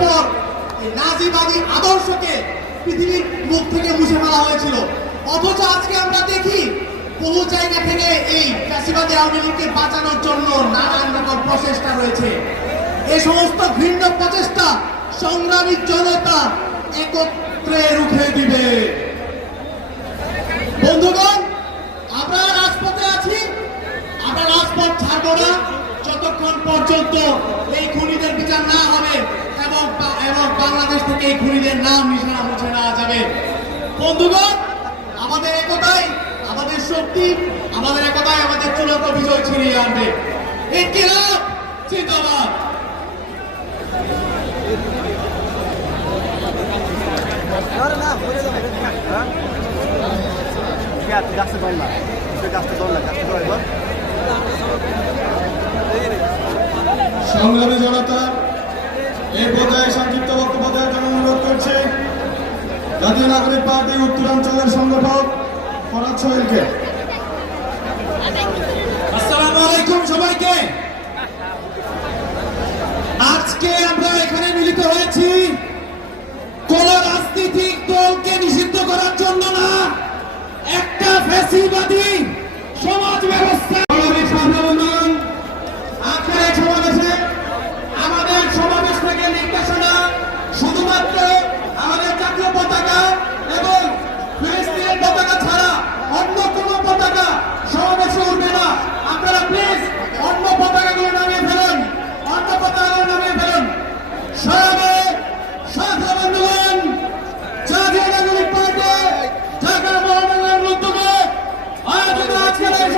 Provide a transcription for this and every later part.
পর নাজিবাদী আদর্শকে পৃথিবীর মুখ থেকে মুছে ফেলা হয়েছিল। অথচ আজকে আমরা দেখি বহু জায়গা থেকে এই চাষিবাদী আওয়ামী লীগকে বাঁচানোর জন্য নানান রকম প্রচেষ্টা রয়েছে। এ সমস্ত ভিন্ন প্রচেষ্টা সংগ্রামী জনতা একত্রে রুখে দিবে। বন্ধুগণ, আমরা রাজপথে আছি, আমরা রাজপথ ছাড়বো না। যতক্ষণ পর্যন্ত এই খুনিদের বিচার না হবে এবং এবং বাংলাদেশ থেকে এই খুনিদের নাম নিশানা মুছে নেওয়া যাবে। বন্ধুগণ আমাদের একতাই আমাদের চূড়ান্ত বিজয় ছিনিয়ে আনবে। এই কিলাব জিন্দাবাদ। গাছটা দল না গাছটা দল না গাছটা দল এবার সংগ্রামী জনতা, এই পর্যায়ে সংক্ষিপ্ত বক্তব্য দেওয়ার জন্য অনুরোধ করছি, জাতীয় নাগরিক পার্টি উত্তরাঞ্চলের সংগঠক ফরাজ সোহেলকে। সমাজ ব্যবস্থা। আজকের সমাবেশে আমাদের সমাবেশ থেকে নির্দেশনা শুধুমাত্র আমাদের জাতীয় পতাকা এবং ফিলিস্তিনের পতাকা ছাড়া অন্য কোনো পতাকা সমাবেশে উঠবে না আপনারা প্লিজ অন্য পতাকাগুলো নামিয়ে ফেলুন অন্য পতাকাগুলো নামিয়ে ফেলুন সবে সাথে বন্ধুগণ জাতীয় নাগরিক পার্টি ঢাকা মহানগরের উদ্যোগে আয়োজিত আজকের এই সমাবেশে এ পর্যায়ে বক্তব্য নিয়ে আসবেন জাতীয় নাগরিক পার্টির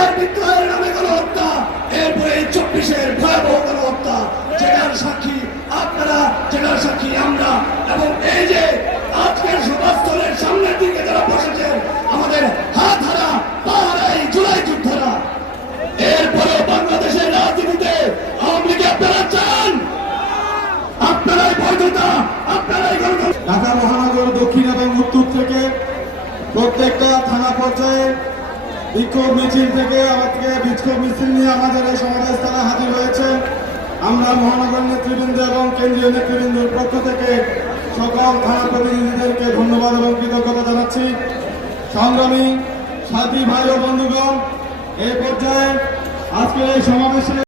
পিরিয়ার বিদ্রোহের নামে গণহত্যা, এরপরে চব্বিশের ভয়াবহ গণহত্যা। যেটার সাক্ষী আপনারা যেটার সাক্ষী আমরা। এবং এই যে আজকের সভাস্থলের সামনের দিকে যারা বসেছেন, আমাদের হাত হারা পা জুলাই যোদ্ধারা। এরপরে বাংলাদেশের রাজনীতিতে আওয়ামী লীগে আপনারা চান? আপনারাই বৈধতা আপনারাই ঢাকা মহানগর দক্ষিণ এবং উত্তর থেকে প্রত্যেকটা থানা পর্যায়ে বিক্ষোভ মিছিল থেকে আজকে বিক্ষোভ মিছিল নিয়ে আমাদের এই সমাবেশ তারা হাজির হয়েছে। আমরা মহানগর নেতৃবৃন্দ এবং কেন্দ্রীয় নেতৃবৃন্দের পক্ষ থেকে সকল থানা প্রতিনিধিদেরকে ধন্যবাদ এবং কৃতজ্ঞতা জানাচ্ছি। সংগ্রামী সাথী ভাই ও বন্ধুগণ এই পর্যায়ে আজকের এই সমাবেশে